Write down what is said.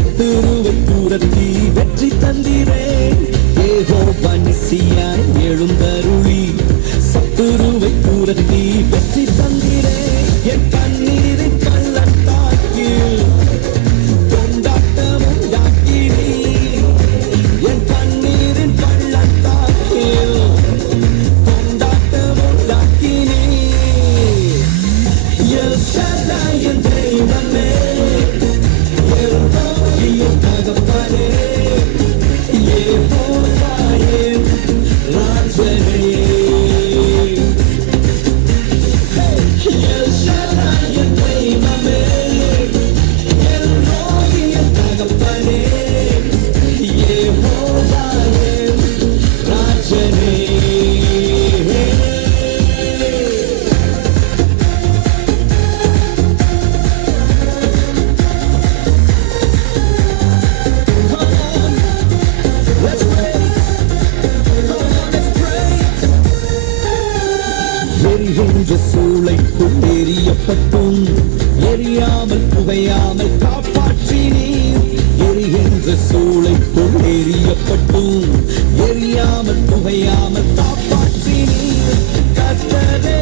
சத்துருவை துரத்தி வெற்றி தந்திரே யெகோவா நிசியாய் எழுந்தருளி சத்துருவை துரத்தி வெற்றி தந்திரே என் கண்ணீரின் பள்ளத்தாக்கில் கொண்டாட்டமும் யாக்கினி என் கண்ணீரின் பள்ளத்தாக்கில் கொண்டாட்டமும் யாக்கினி எல் ஷடாய் என் தெய்வமே எல் ரோகியின் தகப்பனே யெகோவா என் ராஜனே எல் ஷடாய் என் தெய்வமே எல் ரோகியின் தகப்பனே யெகோவா என் ராஜனே. Let's praise. Come on, let's praise. எரிகின்ற சூளைக்குள் எரியப்பட்டும் எரியாமல் புகையாமல் காப்பாற்றினீர் எரிகின்ற சூளைக்குள் எரியப்பட்டும் எரியாமல் புகையாமல் காப்பாற்றினீர் கர்த்தரே